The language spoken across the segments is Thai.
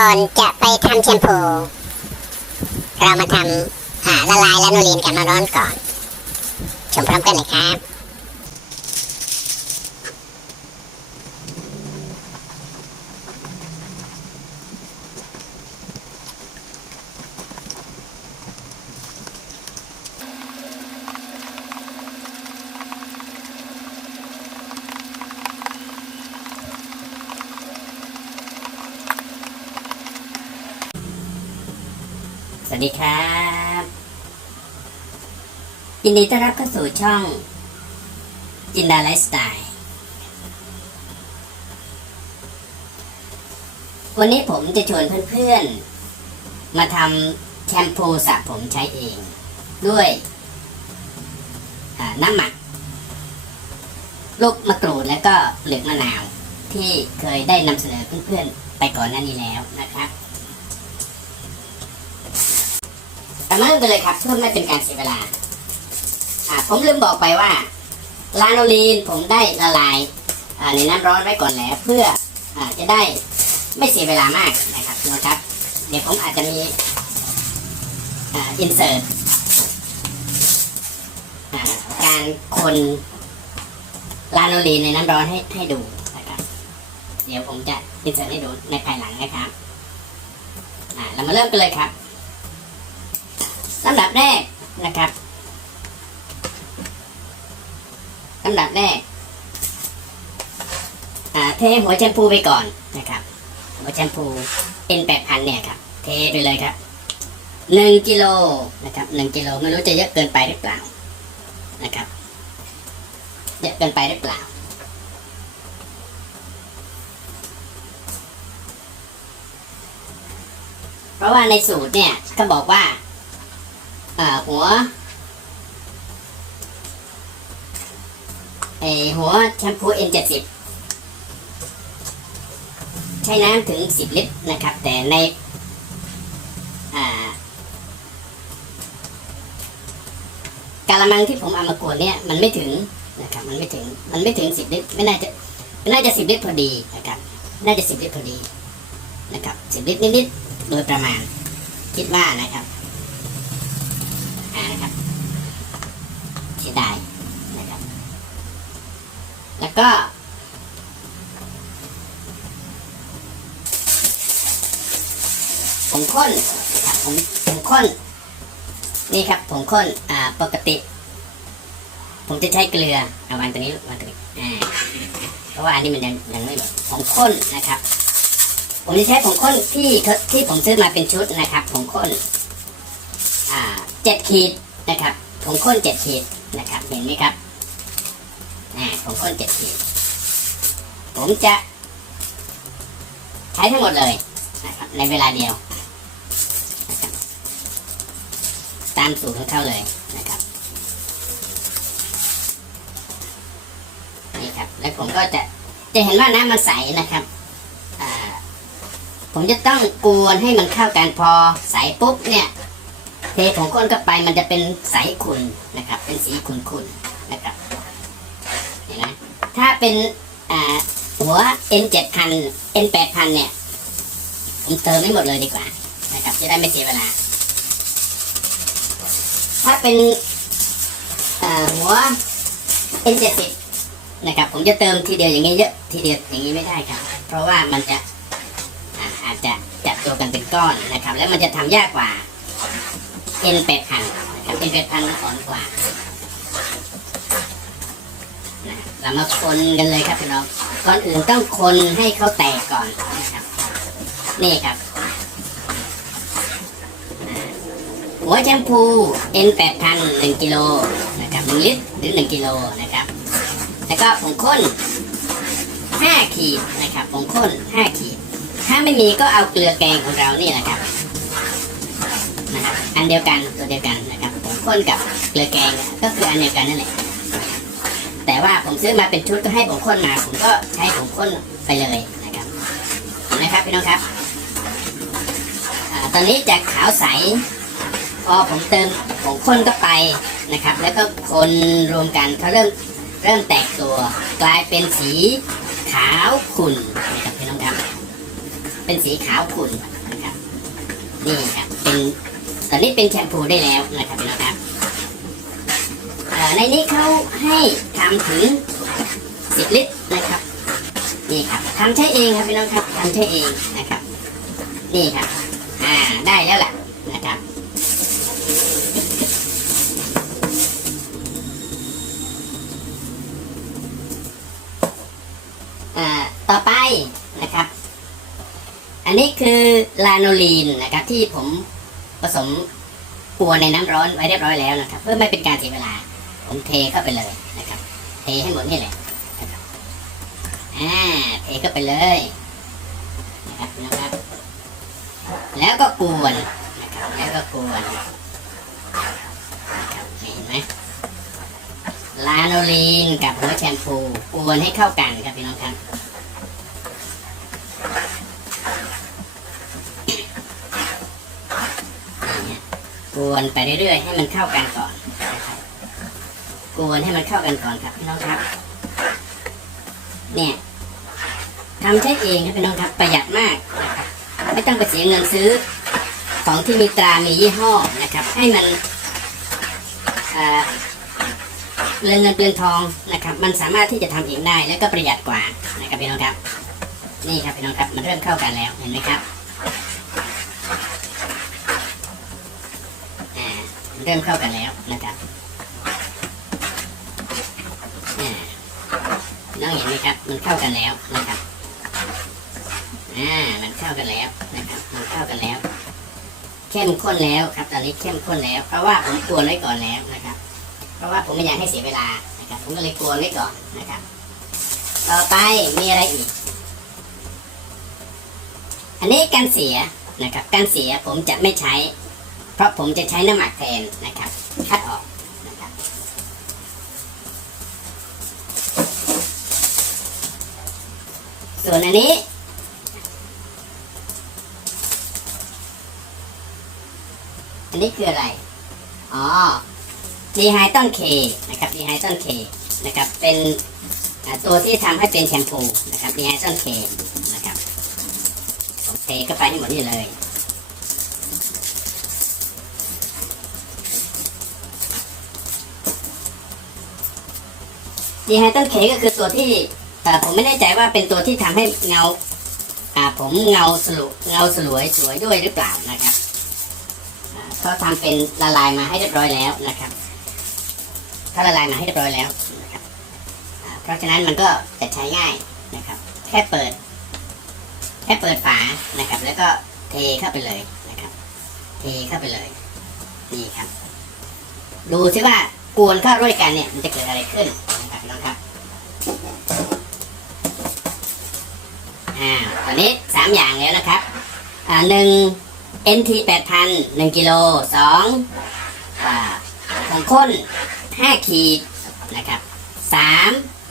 ก่อนจะไปทำแชมพู เรามาทำละลายและนูรีนกับน้ำร้อนก่อน ชมพร้อมกันเลยครับ สวัสดีครับ ยิน ดีต้อนรับเข้าสู่ช่องจินดาไลฟ์สไตล์ วันนี้ผมจะชวนเพื่อนๆ มาทำแชมพูสระผมใช้เอง ด้วยน้ำหมัก ลูกมะกรูดแล้วก็เปลือกมะนาว ที่เคยได้นำเสนอเพื่อนๆ ไปก่อนหน้านี้แล้วนะครับแต่มาเริ่มกันเลยครับเพื่อไม่เป็นการเสียเวลา อ่าผมลืมบอกไปว่าลาโนลีนผมได้ละลายในน้ำร้อนไว้ก่อนแล้วเพื่ออจะได้ไม่เสียเวลามากนะครับนะครับ เดี๋ยวผมอาจจะมีอินเสิร์ตการคนลาโนลีนในน้ำร้อนให้ให้ดูนะครับ เดี๋ยวผมจะอินเสิร์ตให้ดูในภายหลังนะครับเรามาเริ่มกันเลยครับลำดับแรกนะครับ ลำดับแรกเทหัวแชมพูไปก่อนนะครับ หัวแชมพูเป็นแปดพันเนี่ยครับ เทไปเลยครับหนึ่งกิโลนะครับหนึ่งกิโลไม่รู้จะเยอะเกินไปหรือเปล่านะครับ เยอะเกินไปหรือเปล่าเพราะว่าในสูตรเนี่ยเขาบอกว่าหัว ไอหัวแชมพู N70 ใช้น้ำถึง 10 ลิตรนะครับ แต่ในกาละมังที่ผมเอามากวนเนี่ยมันไม่ถึงนะครับ มันไม่ถึงมันไม่ถึง 10 ลิตรไม่น่าจะไม่น่าจะ 10 ลิตรพอดีนะครับ น่าจะ 10 ลิตรพอดีนะครับ 10 ลิตรนิดๆโดยประมาณคิดว่านะครับ อ่านะครับเสียดายนะครับ แล้ว ก็ผงข้นครับผงผงข้น นี่ครับผงข้น อ่า ปกติ ผมจะใช้เกลือเอาวางตรงนี้วางตรงนี้อ่าเพราะว่าอันนี้มันยังยังไม่หมดผงข้นนะครับ ผมจะใช้ผงข้นที่ที่ผมซื้อมาเป็นชุดนะครับผงข้น อ่าเจ็ดขีดนะครับผงข้นเจ็ดขีดนะครับ เห็นไหมครับ ผงข้นเจ็ดขีดผมจะใช้ทั้งหมดเลยนะครับในเวลาเดียวนะครับตามสูตรเขาเลยนะครับนี่ครับ แล้วผมก็จะจะเห็นว่าน้ำมันใสนะครับผมจะต้องกวนให้มันเข้ากันพอใสปุ๊บเนี่ยเทผงข้นเข้าไปมันจะเป็นใสขุ่นนะครับ เป็นสีขุ่นๆนะครับ ถ้าเป็นหัว N เจ็ดพัน N แปดพันเนี่ย ผมเติมไม่หมดเลยดีกว่า นะครับ จะได้ไม่เสียเวลา ถ้าเป็นหัว N เจ็ดสิบนะครับ ผมจะเติมทีเดียวอย่างนี้เยอะทีเดียวอย่างนี้ไม่ได้ครับ เพราะว่ามันจะอาจจะจับตัวกันเป็นก้อนนะครับ แล้วมันจะทำยากกว่า N แปดพันะครับ N แปดพันมันอ่อนกว่า เรามาคนกันเลยครับพี่น้องก่อนอื่นต้องคนให้เขาแตกก่อนนะครับ นี่ครับ หัวแชมพู N แปดพันหนึ่งกิโลนะครับหนึ่งลิตรหรือหนึ่งกิโลนะครับ แล้วก็ผงข้นห้าขีดนะครับผงข้นห้าขีด ถ้าไม่มีก็เอาเกลือแกงของเรานี่แหละครับนะครับ อันเดียวกันตัวเดียวกันนะครับผมข้นกับเกลือแกงก็คืออันเดียวกันนั่นแหละ ว่าผมซื้อมาเป็นชุดก็ให้ผมข้นมา ผมก็ใช้ผมข้นไปเลยนะครับนไหมครับพี่น้องครับอตอนนี้จะขาวใส พอผมเติมผมข้นก็ไปนะครับ แล้วก็คนรวมกันเขาเริ่มเริ่มแตกตัวกลายเป็นสีขาวขุ่นนะครับพี่น้องครับ เป็นสีขาวขุ่นนะครับนี่ครับเป็นตอนนี้เป็นแชมพูได้แล้วนะครับพี่น้องครับ ในนี้เขาให้ทำถึง10ลิตรนะครับนี่ครับทำใช้เองครับพี่น้องครับทำใช้เองนะครับนี่ครับอ่าได้แล้วแหละนะครับอ่าต่อไปนะครับ อันนี้คือลาโนลีนนะครับที่ผมผสมกวนในน้ำร้อนไว้เรียบร้อยแล้วนะครับ เพื่อไม่เป็นการเสียเวลา ผมเทเข้าไปเลยนะครับ เทให้หมดนี่แหละนะครับอ่าเทเข้าไปเลยนะครับนะครับ แล้วก็กวนนะครับแล้วก็กวนนะครับเห็นไหมลาโนลีนกับหัวแชมพูกวนให้เข้ากันครับพี่น้องครับกวนไปเรื่อยๆให้มันเข้ากันก่อน กวนให้มันเข้ากันก่อนครับพี่น้องครับ เนี่ยทำใช้เองครับพี่น้องครับประหยัดมากนะครับไม่ต้องไปเสียเงินซื้อ ของที่มีตรามียี่ห้อนะครับ ให้มันเรื่องเงินเปลืองทองนะครับ มันสามารถที่จะทำเองได้แล้วก็ประหยัดกว่านะครับพี่น้องครับ นี่ครับพี่น้องครับมันเริ่มเข้ากันแล้วเห็นไหมครับอ่าเริ่มเข้ากันแล้วนะครับอ่า น้องเห็นไหมครับ มันเข้ากันแล้วนะครับอ่ามันเข้ากันแล้วนะครับมันเข้ากันแล้ว เข้มข้นแล้วครับตอนนี้เข้มข้นแล้ว เพราะว่าผมกวนไว้ก่อนแล้วนะครับ เพราะว่าผมไม่อยากให้เสียเวลานะครับ ผมก็เลยกวนไว้ก่อนนะครับ ต่อไปมีอะไรอีก อันนี้การเสียนะครับการเสียผมจะไม่ใช้ เพราะผมจะใช้น้ำหมักแทนนะครับคัดออก ส่วนอันนี้ อันนี้คืออะไร อ๋อดีไฮต้นเคนะครับดีไฮต้นเคนะครับ เป็นตัวที่ทำให้เป็นแชมพูนะครับดีไฮต้นเคนะครับผมเทเข้าไปให้หมดนี่เลยดีไฮต้นเคก็คือตัวที่ เอ่ผมไม่แน่ใจว่าเป็นตัวที่ทำให้เงาผมเงาสลุเงาสลวยสวยด้วยหรือเปล่านะครับอ่าเขาทำเป็นละลายมาให้เรียบร้อยแล้วนะครับเขาละลายมาให้เรียบร้อยแล้วนะครับเพราะฉะนั้นมันก็จะใช้ง่ายนะครับ แค่เปิด แค่เปิดฝานะครับ แล้วก็เทเข้าไปเลยนะครับ เทเข้าไปเลยนี่ครับ ดูซิว่ากวนเข้าด้วยกันเนี่ยมันจะเกิดอะไรขึ้นนะครับพี่น้องครับ อ่าตอนนี้สามอย่างแล้วนะครับอ่าหนึ่ง NT แปดพันหนึ่งกิโลสองอ่าผงข้นห้าขีดนะครับสาม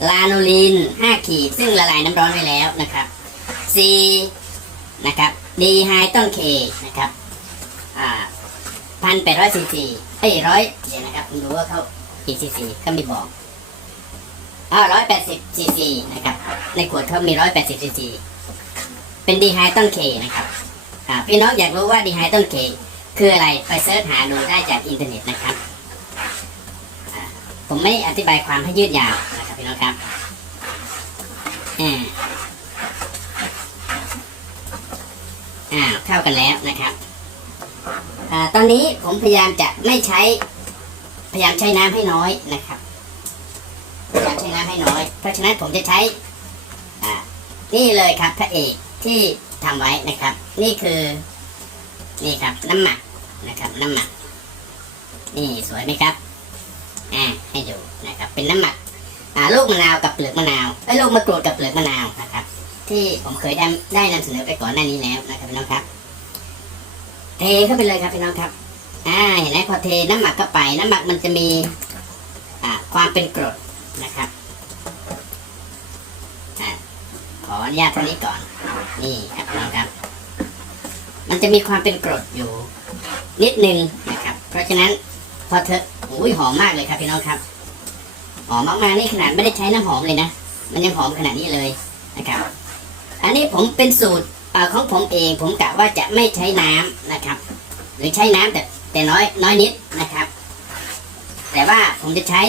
ลาโนลินห้าขีดซึ่งละลายน้ำร้อนไว้แล้วนะครับสี่นะครับดีไฮต้นเคนะครับอ่าพันแปดร้อยซีซีเอ้ยร้อยเดี๋ยวนะครับผมดูว่าเขากี่ซีซีเขาไม่บอกอ่าร้อยแปดสิบซีซีนะครับในขวดเขามีร้อยแปดสิบซีซี เป็นดีไฮต้นเคนะครับพี่น้องอยากรู้ว่าดีไฮต้นเคคืออะไรไปเสิร์ชหาดูได้จากอินเทอร์เน็ตนะครับ ผมไม่อธิบายความให้ยืดยาวนะครับพี่น้องครับอ่าอ่าเข้ากันแล้วนะครับอ่าตอนนี้ผมพยายามจะไม่ใช้ พยายามใช้น้ำให้น้อยนะครับ พยายามใช้น้ำให้น้อย เพราะฉะนั้นผมจะใช้อ่านี่เลยครับพระเอก ที่ทำไว้นะครับ นี่คือนี่ครับน้ำหมักนะครับน้ำหมัก นี่สวยไหมครับอ่าให้ดูนะครับ เป็นน้ำหมักอ่าลูกมะนาวกับเปลือกมะนาวไอ้ลูกมะกรูดกับเปลือกมะนาวนะครับ ที่ผมเคยได้ได้นำเสนอไปก่อนหน้านี้แล้วนะครับพี่น้องครับ เทเข้าไปเลยครับพี่น้องครับอ่าเห็นไหมพอเทน้ำหมักเข้าไป น้ำหมักมันจะมีอ่าความเป็นกรดนะครับ อ่า ข ออนุญาตเท่านี้ก่อน นี่ครับพี่น้องครับ มันจะมีความเป็นกรดอยู่ นิดนึงนะครับ เพราะฉะนั้นพอเธออุ้ยหอมมากเลยครับพี่น้องครับ หอมมากๆนี่ขนาดไม่ได้ใช้น้ำหอมเลยนะ มันยังหอมขนาดนี้เลยนะครับ อันนี้ผมเป็นสูตรอของผมเอง ผมกะว่าจะไม่ใช้น้ำนะครับ หรือใช้น้ำแต่แต่น้อยน้อยนิดนะครับ แต่ว่าผมจะใช้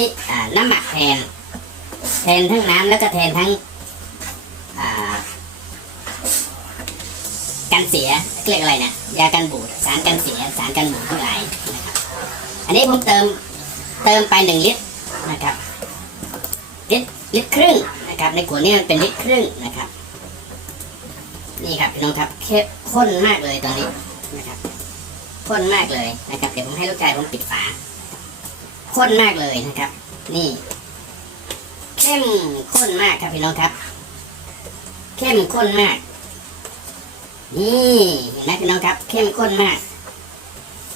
น้ำหมักแทน แทนทั้งน้ำแล้วก็แทนทั้ง กันเสียเรียกอะไรนะยากันบูดสารกันเสียสารกันบูดทั้งหลายนะครับอันนี้ผมเติมเติมไปหนึ่งลิตรนะครับลิตรลิตรครึ่งนะครับในขวดนี้มันเป็นลิตรครึ่งนะครับ นี่ครับพี่น้องครับเข้มข้นมากเลยตอนนี้นะครับข้นมากเลยนะครับเดี๋ยวผมให้ลูกชายผมปิดฝาข้นมากเลยนะครับ นี่เข้มข้นมากครับพี่น้องครับ เข้มข้นมาก นี่เห็นไหมพี่น้องครับ เข้มข้นมาก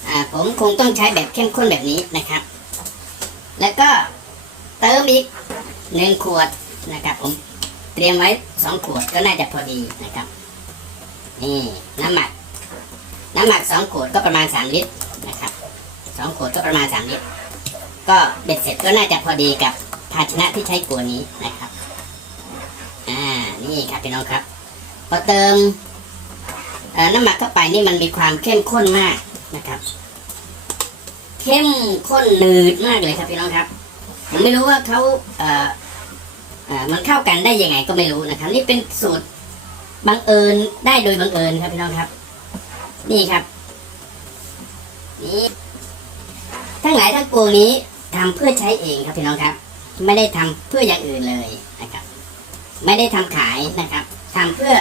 อ่า ผมคงต้องใช้แบบเข้มข้นแบบนี้นะครับ แล้วก็เติมอีกหนึ่งขวดนะครับผมเตรียมไว้สองขวดก็น่าจะพอดีนะครับ นี่น้ำหมัก น้ำหมักสองขวดก็ประมาณสามลิตรนะครับสองขวดก็ประมาณสามลิตร ก็เบ็ดเสร็จก็น่าจะพอดีกับภาชนะที่ใช้กัวนี้นะครับ นี่ครับพี่น้องครับ พอเติมน้ำหมักเข้าไปนี่มันมีความเข้มข้นมากนะครับ เข้มข้นหนืดมากเลยครับพี่น้องครับ ผมไม่รู้ว่าเขาเอ่อมันเข้ากันได้ยังไงก็ไม่รู้นะครับ นี่เป็นสูตรบังเอิญได้โดยบังเอิญครับพี่น้องครับ นี่ครับนี่ทั้งหลายทั้งปวงนี้ทำเพื่อใช้เองครับพี่น้องครับ ไม่ได้ทำเพื่ออย่างอื่นเลย ไม่ได้ทำขายนะครับทำเพื่อ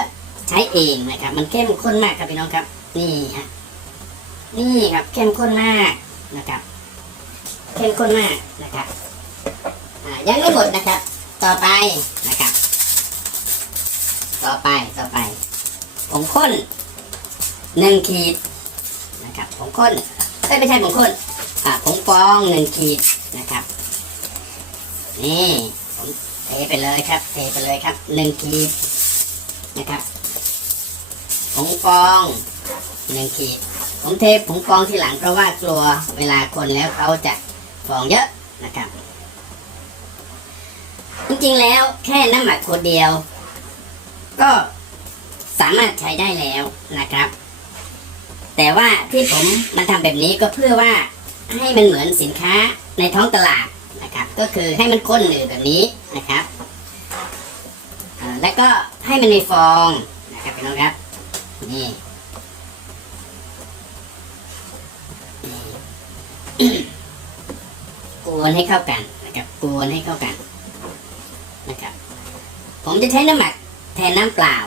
ใช้เองนะครับ มันเข้มข้นมากครับพี่น้องครับ นี่ฮะนี่ครับเข้มข้นมากนะครับ เข้มข้นมากนะครับยังไม่หมดนะครับ ต่อไปนะครับ ต่อไปต่อไปผงข้นหนึ่งขีดนะครับผงข้นเอ้ไม่ใช่ผงข้นอ่าผงฟองหนึ่งขีดนะครับนี่ เทไปเลยครับ เทไปเลยครับหนึ่งขีดนะครับผงฟองหนึ่งขีดผมเทผงฟองที่หลังเพราะว่ากลัวเวลาคนแล้วเขาจะฟองเยอะนะครับ จริงๆแล้วแค่น้ำหมักขวดเดียว ก็สามารถใช้ได้แล้วนะครับ แต่ว่าที่ผมมาทำแบบนี้ก็เพื่อว่าให้มันเหมือนสินค้าในท้องตลาดนะครับ ก็คือให้มันข้นหนืดแบบนี้ นะครับแล้วก็ให้มันมีฟองนะครับพี่น้องครับนี่กวนให้เข้ากันนะครับกวนให้เข้ากันนะครับ ผมจะใช้น้ำหมักแทนน้ำเปล่า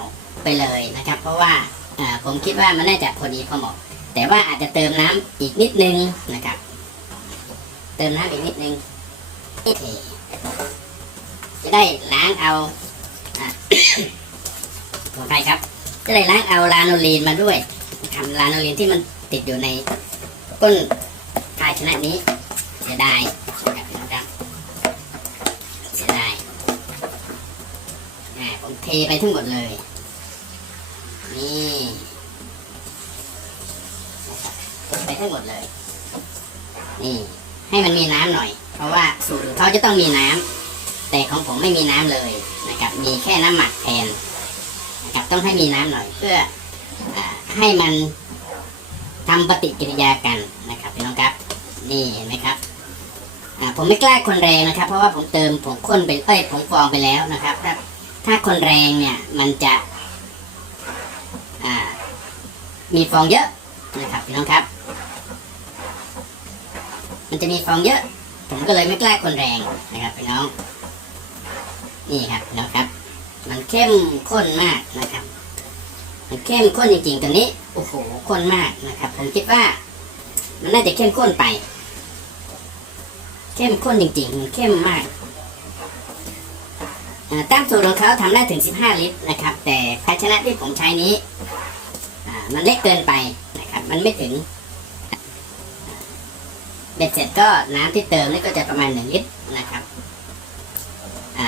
ไปเลยนะครับ เพราะว่าอ่าผมคิดว่ามันน่าจะพอดีพอเหมาะแต่ว่าอาจจะเติมน้ำอีกนิดนึงนะครับ เติมน้ำอีกนิดนึงโอเค จะได้ล้างเอาขออภัยครับ จะได้ล้างเอาลาโนลีนมาด้วยนะครับลาโนลีนที่มันติดอยู่ในก้นภาชนะนี้เสียดายนะครับเสียดายผมเทไปทั้งหมดเลย นี่เทไปทั้งหมดเลย นี่ ให้มันมีน้ำหน่อย เพราะว่าสูตรเขาจะต้องมีน้ำ แต่ของผมไม่มีน้ำเลยนะครับ มีแค่น้ำหมักแทนนะครับต้องให้มีน้ำหน่อยเพื่ออให้มันทำปฏิกิริยากันนะครับพี่น้องครับนี่เห็นไหมครับผมไม่กล้าคนแรงนะครับ เพราะว่าผมเติมผงข้นไปเอ้ยผงฟองไปแล้วนะครับถ้าถ้าคนแรงเนี่ยมันจะมีฟองเยอะนะครับพี่น้องครับ มันจะมีฟองเยอะ ผมก็เลยไม่กล้าคนแรงนะครับพี่น้อง นี่ครับพี่น้องครับ มันเข้มข้นมากนะครับ มันเข้มข้นจริงๆตัวนี้โอ้โหข้นมากนะครับ ผมคิดว่า มันน่าจะเข้มข้นไป เข้มข้นจริงๆเข้มมากอ่าตามสูตรของเขาทำได้ถึง 15 ลิตรนะครับ แต่ภาชนะที่ผมใช้นี้มันเล็กเกินไปนะครับ มันไม่ถึงเบ็ดเสร็จก็น้ำที่เติมนี่ก็จะประมาณ 1 ลิตรนะครับ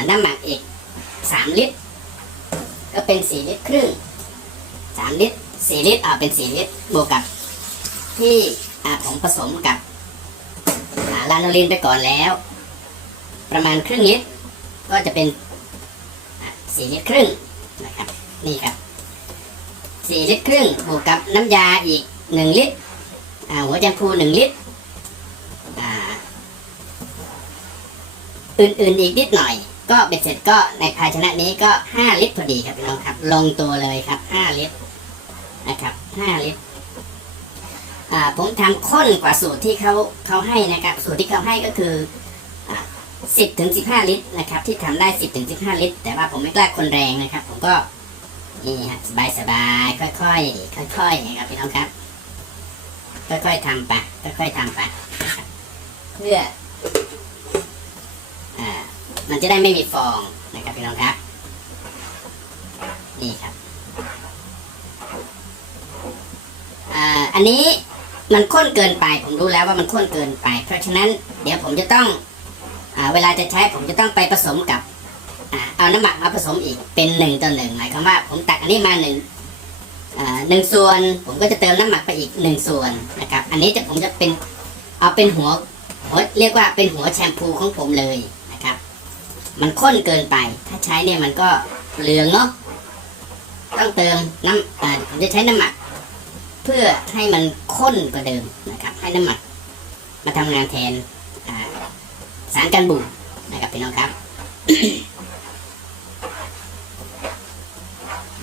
น้ำหมักอีก 3 ลิตร ก็เป็น 4 ลิตรครึ่ง 3 ลิตร 4 ลิตรเอาเป็น 4 ลิตรบวกกับ ที่ผมผสมกับอ่าลาโนลีนไปก่อนแล้ว ประมาณครึ่งลิตร ก็จะเป็นอะสี่ลิตรครึ่งนะครับนี่ครับสี่ลิตรครึ่งบวกกับน้ำยาอีกหนึ่งลิตรหัวแชมพูหนึ่งลิตรอ่าอื่นๆอีกนิดหน่อย ก็เบ็ดเสร็จก็ในภาชนะนี้ก็ห้าลิตรพอดีครับพี่น้องครับ ลงตัวเลยครับห้าลิตรนะครับห้าลิตรอ่าผมทำข้นกว่าสูตรที่เขาเขาให้นะครับ สูตรที่เขาให้ก็คือสิบถึงสิบห้าลิตรนะครับ ที่ทำได้สิบถึงสิบห้าลิตร แต่ว่าผมไม่กล้าคนแรงนะครับ ผมก็นี่ฮะสบายสบายๆค่อยๆค่อยๆนะครับพี่น้องครับ ค่อยๆทำไปค่อยๆทำไปเพื่อ มันจะได้ไม่มีฟองนะครับพี่น้องครับ นี่ครับอ่าอันนี้มันข้นเกินไป ผมรู้แล้วว่ามันข้นเกินไป เพราะฉะนั้นเดี๋ยวผมจะต้องอ่าเวลาจะใช้ผมจะต้องไปผสมกับอ่าเอาน้ำหมักมาผสมอีกเป็นหนึ่งต่อหนึ่งหมายความว่าผมตักอันนี้มาหนึ่งอ่าหนึ่งส่วน ผมก็จะเติมน้ำหมักไปอีกหนึ่งส่วนนะครับ อันนี้จะผมจะเป็นเอาเป็นหัวหัวเรียกว่าเป็นหัวแชมพูของผมเลย มันข้นเกินไป ถ้าใช้เนี่ยมันก็เปลืองเนาะต้องเติมน้ำอ่าผมจะใช้น้ำหมัก เพื่อให้มันข้นกว่าเดิมนะครับ ให้น้ำหมัก มาทำงานแทนสารกันบูดนะครับพี่น้องครับ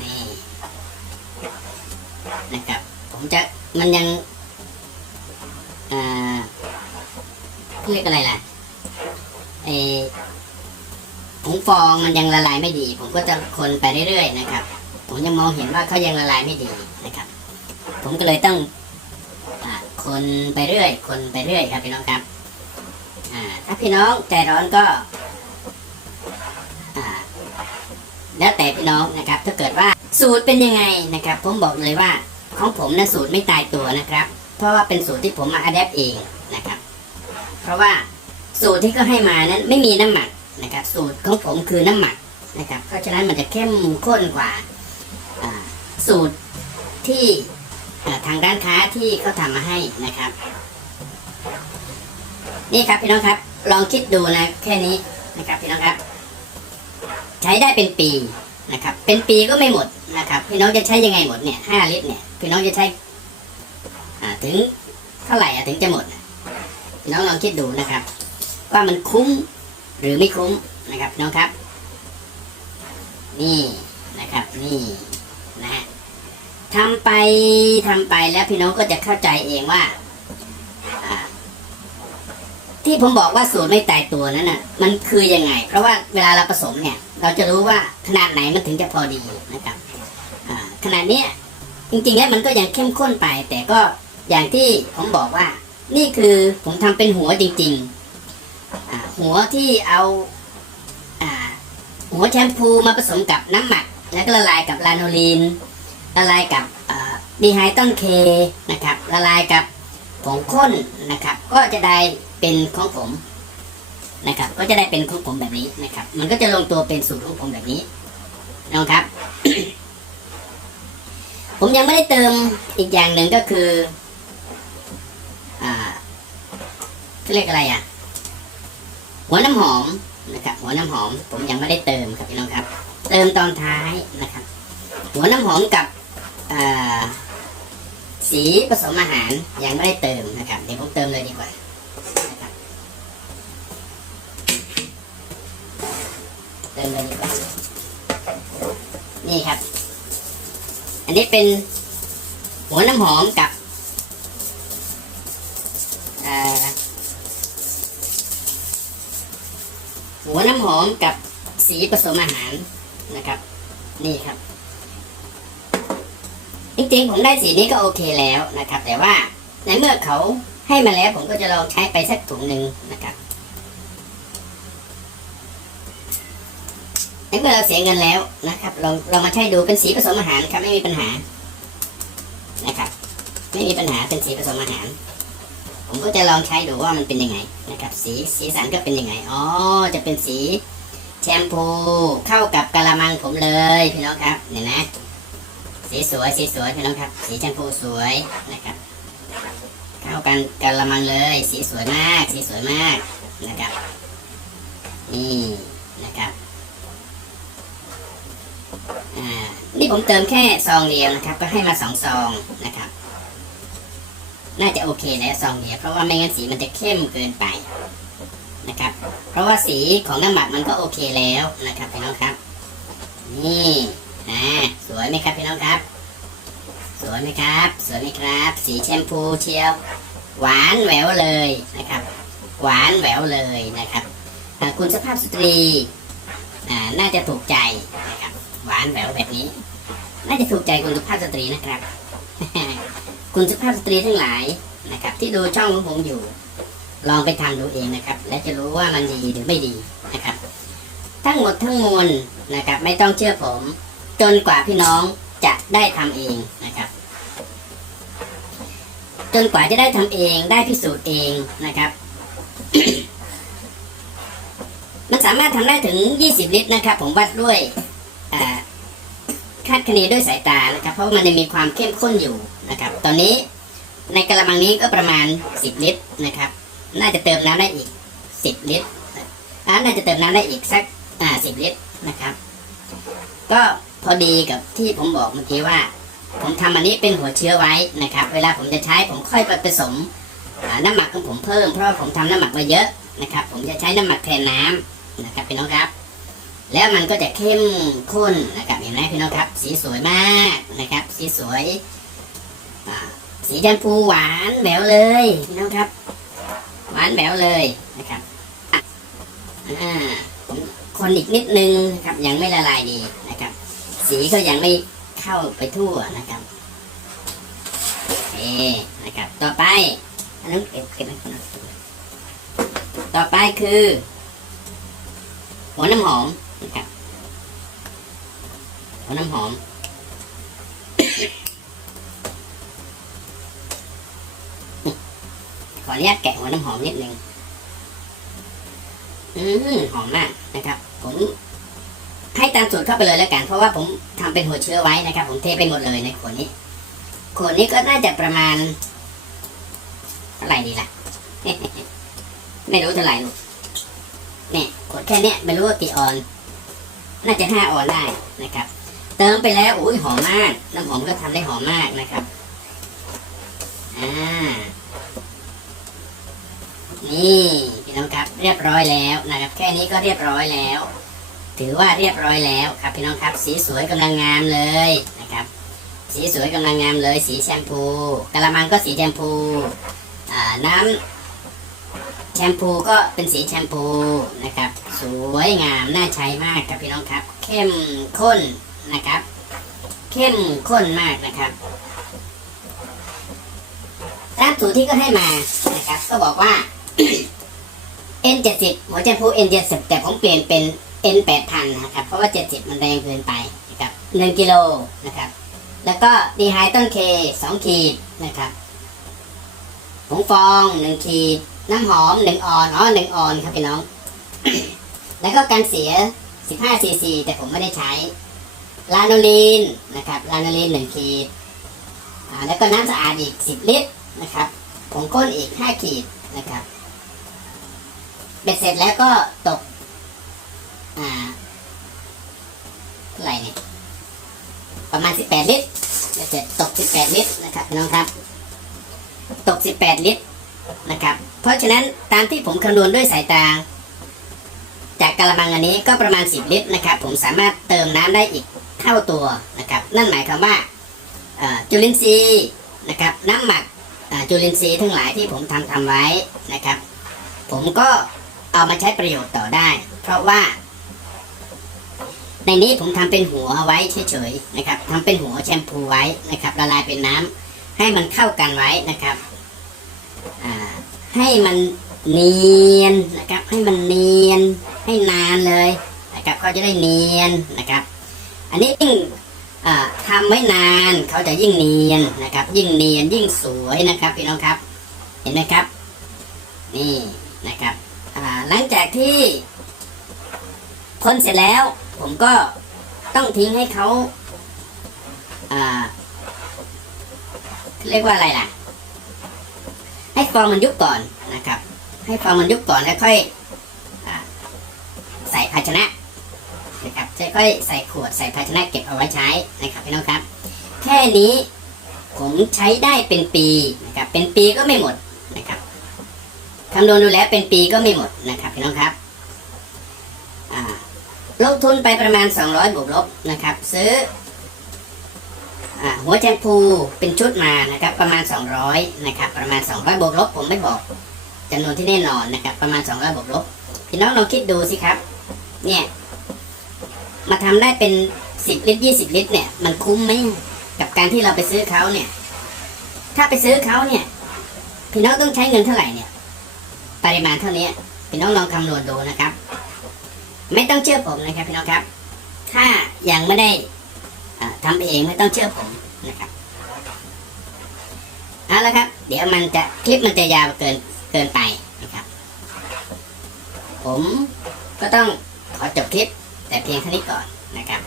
นี่นะครับ ผมจะมันยังอ่าเรียกอะไรล่ะไอ ผงฟองมันยังละลายไม่ดี ผมก็จะคนไปเรื่อยๆนะครับ ผมยังมองเห็นว่าเขายังละลายไม่ดีนะครับ ผมก็เลยต้องอคนไปเรื่อย คนไปเรื่อยครับพี่น้องครับถ้าพี่น้องใจร้อนก็แล้วแต่พี่น้องนะครับ ถ้าเกิดว่าสูตรเป็นยังไงนะครับ ผมบอกเลยว่าของผมนะสูตรไม่ตายตัวนะครับ เพราะว่าเป็นสูตรที่ผมมาอัดแอปเองนะครับ เพราะว่าสูตรที่เขาให้มานั้นไม่มีน้ำหมัก นะครับ สูตรของผมคือน้ำหมักนะครับ เพราะฉะนั้นมันจะเข้มข้นกว่าสูตรที่ทางร้านค้าที่เขาทำมาให้นะครับ นี่ครับพี่น้องครับ ลองคิดดูนะแค่นี้นะครับพี่น้องครับ ใช้ได้เป็นปีนะครับ เป็นปีก็ไม่หมดนะครับ พี่น้องจะใช้ยังไงหมดเนี่ยห้าลิตรเนี่ยพี่น้องจะใช้ถึงเท่าไหร่อะถึงจะหมดพี่น้องลองคิดดูนะครับ ว่ามันคุ้ม หรือไม่คุ้มนะครับน้องครับ นี่นะครับนี่นะฮะทำไปทำไปแล้วพี่น้องก็จะเข้าใจเองว่า ที่ผมบอกว่าสูตรไม่ตายตัวนั้นน่ะ มันคือยังไง เพราะว่าเวลาเราผสมเนี่ย เราจะรู้ว่าขนาดไหนมันถึงจะพอดีนะครับขนาดนี้จริงๆแล้วมันก็ยังเข้มข้นไป แต่ก็อย่างที่ผมบอกว่า นี่คือผมทำเป็นหัวจริง ๆ หัวที่เอาหัวแชมพูมาผสมกับน้ำหมัก แล้วก็ละลายกับลาโนลีน ละลายกับดีไฮตันเคนะครับ ละลายกับผงข้นนะครับ ก็จะได้เป็นของผมนะครับ ก็จะได้เป็นของผมแบบนี้นะครับ มันก็จะลงตัวเป็นสูตรของผมแบบนี้นะครับ ผมยังไม่ได้เติมอีกอย่างหนึ่งก็คืออ่าเรียกอะไรอะ หัวน้ำหอมนะครับหัวน้ำหอมผมยังไม่ได้เติมครับพี่น้องครับ เติมตอนท้ายนะครับ หัวน้ำหอมกับสีผสมอาหารยังไม่ได้เติมนะครับ เดี๋ยวผมเติมเลยดีกว่าเติมเลยดีกว่านี่ครับ อันนี้เป็นหัวน้ำหอมกับ อมกับสีผสมอาหารนะครับ นี่ครับ จริงๆผมได้สีนี้ก็โอเคแล้วนะครับ แต่ว่าในเมื่อเขาให้มาแล้วผมก็จะลองใช้ไปสักถุงหนึ่งนะครับในเมื่อเราเสียเงินแล้วนะครับลองลองมาใช้ดูเป็นสีผสมอาหารครับไม่มีปัญหานะครับ ไม่มีปัญหาเป็นสีผสมอาหาร ผมก็จะลองใช้ดูว่ามันเป็นยังไงนะครับ สีสีสันก็เป็นยังไงอ๋อจะเป็นสีแชมพูเข้ากับกะละมังผมเลยพี่น้องครับเนี่ยนะสีสวยสีสวยพี่น้องครับ สีแชมพูสวยนะครับเข้ากันกันละมังเลย สีสวยมาก สีสวยมากนะครับนี่นะครับอ่านี่ผมเติมแค่ซองเดียวนะครับ ก็ให้มาสองซองนะครับ น่าจะโอเคแล้วซองเดียวเพราะว่าไม่งั้นสีมันจะเข้มเกินไปนะครับ เพราะว่าสีของน้ำหมักมันก็โอเคแล้วนะครับพี่น้องครับ นี่อ่าสวยไหมครับพี่น้องครับ สวยไหมครับ สวยไหมครับ สีแชมพูเชียว หวานแหววเลยนะครับ หวานแหววเลยนะครับคุณสภาพสตรีอ่าน่าจะถูกใจนะครับ หวานแหววแบบนี้ น่าจะถูกใจคุณสุภาพสตรีนะครับ คุณสุภาพสตรีทั้งหลายนะครับ ที่ดูช่องของผมอยู่ ลองไปทำดูเองนะครับ และจะรู้ว่ามันดีหรือไม่ดีนะครับ ทั้งหมดทั้งมวลนะครับ ไม่ต้องเชื่อผม จนกว่าพี่น้องจะได้ทำเองนะครับ จนกว่าจะได้ทำเองได้พิสูจน์เองนะครับ มันสามารถทำได้ถึง 20 ลิตรนะครับ ผมวัดด้วยคาดคะเนด้วยสายตานะครับ เพราะมันยังมีความเข้มข้นอยู่ นะครับ ตอนนี้ในกระมังนี้ก็ประมาณ 10 ลิตรนะครับ น่าจะเติมน้ำได้อีก 10 ลิตรอ่าน่าจะเติมน้ำได้อีกสักอ่า10ลิตรนะครับ ก็พอดีกับที่ผมบอกเมื่อกี้ว่า ผมทำอันนี้เป็นหัวเชื้อไว้นะครับ เวลาผมจะใช้ผมค่อยไปผสมน้ำหมักของผมเพิ่มเพราะผมทำน้ำหมักมาเยอะนะครับ ผมจะใช้น้ำหมักแทนน้ำนะครับพี่น้องครับ แล้วมันก็จะเข้มข้นนะครับเห็นไหมพี่น้องครับ สีสวยมากนะครับ สีสวย สีชมพูหวานแหววเลยพี่น้องครับ หวานแหววเลยนะครับอ่าผมคนอีกนิดนึงนะครับยังไม่ละลายดีนะครับ สีก็ยังไม่เข้าไปทั่วนะครับโอเคนะครับ ต่อไปอันนั้นเก็บเก็บก่อนต่อไปคือหัวน้ำหอมนะครับหัวน้ำหอม ขออนุญาตแกะหัวน้ำหอมนิดนึงอืมหอมมากนะครับ ผมให้ตามสูตรเข้าไปเลยแล้วกัน เพราะว่าผมทำเป็นหัวเชื้อไว้นะครับ ผมเทไปหมดเลยในขวดนี้ขวดนี้ก็น่าจะประมาณเท่าไหร่ดีล่ะ ไม่รู้เท่าไหร่ลูกเนี่ยขวดแค่เนี้ยไม่รู้ว่ากี่ออน น่าจะห้าออนได้นะครับ เติมไปแล้วอุ้ยหอมมาก น้ำหอมก็ทำได้หอมมากนะครับ อ่า นี่พี่น้องครับเรียบร้อยแล้วนะครับ แค่นี้ก็เรียบร้อยแล้ว ถือว่าเรียบร้อยแล้วครับพี่น้องครับ สีสวยกำลังงามเลยนะครับ สีสวยกำลังงามเลย สีแชมพูกะละมังก็สีแชมพูน้ำแชมพูก็เป็นสีแชมพูนะครับ สวยงามน่าใช้มากครับพี่น้องครับ เข้มข้นนะครับ เข้มข้นมากนะครับตามสูตรที่ก็ให้มานะครับ ก็บอกว่า N70 หัวแชมพู N70 แต่ผมเปลี่ยนเป็น N 8 0 0 0นะครับ เพราะว่า 70 มันแรงเกินไปนะครับ1กิโลนะครับ แล้วก็ดีไฮต้นเค2ขีดนะครับผงฟอง 1 ขีด น้ำหอม 1 ออนอ๋อ1ออนครับพี่น้อง แล้วก็การเสีย 15 ซีซีแต่ผมไม่ได้ใช้ ลาโนลีนนะครับ ลาโนลีน 1 ขีดแล้วก็น้ำสะอาดอีก 10 ลิตรนะครับผงข้นอีก 5 ขีดนะครับ เบ็ดเสร็จแล้วก็ตก อ่าเท่าไหร่เนี่ยประมาณ 18 ลิตรเบ็ดเสร็จตก 18 ลิตรนะครับพี่น้องครับ ตก 18 ลิตรนะครับ เพราะฉะนั้นตามที่ผมคำนวณด้วยสายตา จากกระมังอันนี้ก็ประมาณ 10 ลิตรนะครับ ผมสามารถเติมน้ำได้อีกเท่าตัวนะครับ นั่นหมายความว่าจุลินทรีย์นะครับน้ำหมักจุลินทรีย์ทั้งหลายที่ผมทำทำไว้นะครับ ผมก็ เอามาใช้ประโยชน์ต่อได้ เพราะว่า ในนี้ผมทำเป็นหัวไว้เฉยๆนะครับทำเป็นหัวแชมพูไว้นะครับละลายเป็นน้ำให้มันเข้ากันไว้นะครับให้มันเนียนนะครับ ให้มันเนียนให้นานเลยนะครับเขาจะได้เนียนนะครับ อันนี้ยิ่งอ่าทำไว้นานเขาจะยิ่งเนียนนะครับ ยิ่งเนียนยิ่งสวยนะครับพี่น้องครับ เห็นไหมครับ นี่นะครับ อ่าหลังจากที่พ่นเสร็จแล้ว ผมก็ต้องทิ้งให้เขาอ่าเรียกว่าอะไรล่ะ ให้ฟองมันยุบก่อนนะครับ ให้ฟองมันยุบก่อนแล้วค่อยอใส่ภาชนะนะครับจะค่อยใส่ขวดใส่ภาชนะเก็บเอาไว้ใช้นะครับพี่น้องครับ แค่นี้ผมใช้ได้เป็นปีนะครับเป็นปีก็ไม่หมด คำนวณดูแล้วเป็นปีก็ไม่หมดนะครับพี่น้องครับลงทุนไปประมาณ 200 บวกลบนะครับ ซื้ออหัวแชมพูเป็นชุดมานะครับ ประมาณ 200นะครับ ประมาณ 200 บวกลบผมไม่บอกจำนวนที่แน่นอนนะครับ ประมาณ 200 บวกลบพี่น้องลองคิดดูสิครับ เนี่ย มาทำได้เป็น 10 ลิตร 20 ลิตร เนี่ย มันคุ้มไหมกับการที่เราไปซื้อเขาเนี่ย ถ้าไปซื้อเขาเนี่ย พี่น้องต้องใช้เงินเท่าไหร่เนี่ย ปริมาณเท่านี้พี่น้องลองคำนวณดูนะครับ ไม่ต้องเชื่อผมนะครับพี่น้องครับ ถ้ายังไม่ได้ทำเองไม่ต้องเชื่อผมนะครับเอาละครับ เดี๋ยวมันจะคลิปมันจะยาวเกินเกินไปนะครับ ผมก็ต้องขอจบคลิปแต่เพียงเท่านี้ก่อนนะครับ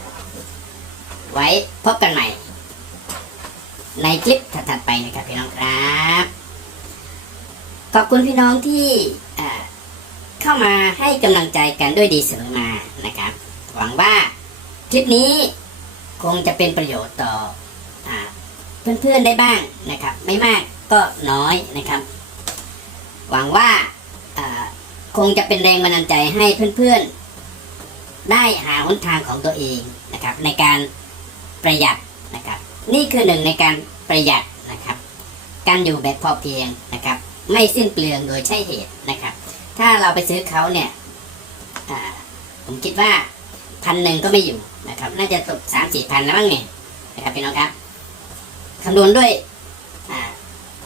ไว้พบกันใหม่ ในคลิปถัดๆไปนะครับพี่น้องครับ ขอบคุณพี่น้องที่เข้ามาให้กำลังใจกันด้วยดีเสมอมานะครับ หวังว่าคลิปนี้คงจะเป็นประโยชน์ต่ออเพื่อนๆได้บ้างนะครับ ไม่มากก็น้อยนะครับ หวังว่าอ่าคงจะเป็นแรงบันดาลใจให้เพื่อนๆ ได้หาหนทางของตัวเองนะครับ ในการประหยัดนะครับ นี่คือหนึ่งในการประหยัดนะครับ การอยู่แบบพอเพียงนะครับ ไม่สิ้นเปลืองโดยใช่เหตุนะครับ ถ้าเราไปซื้อเขาเนี่ยผมคิดว่าพันหนึ่งก็ไม่อยู่นะครับ น่าจะตกสามสี่พันแล้วมั้งเนี่ยนะครับพี่น้องครับคำนวณด้วย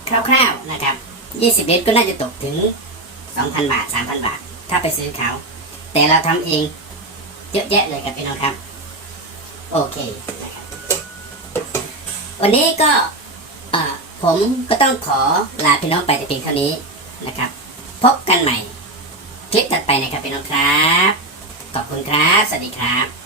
คร่าวๆนะครับยี่สิบลิตรก็น่าจะตกถึงสองพันบาทสามพันบาท ถ้าไปซื้อเขา แต่เราทำเองเยอะแยะเลยครับพี่น้องครับ โอเคนะครับวันนี้ก็อ่า ผมก็ต้องขอลาพี่น้องไปแต่เพียงเท่านี้นะครับ พบกันใหม่ คลิปถัดไปนะครับพี่น้องครับ ขอบคุณครับ สวัสดีครับ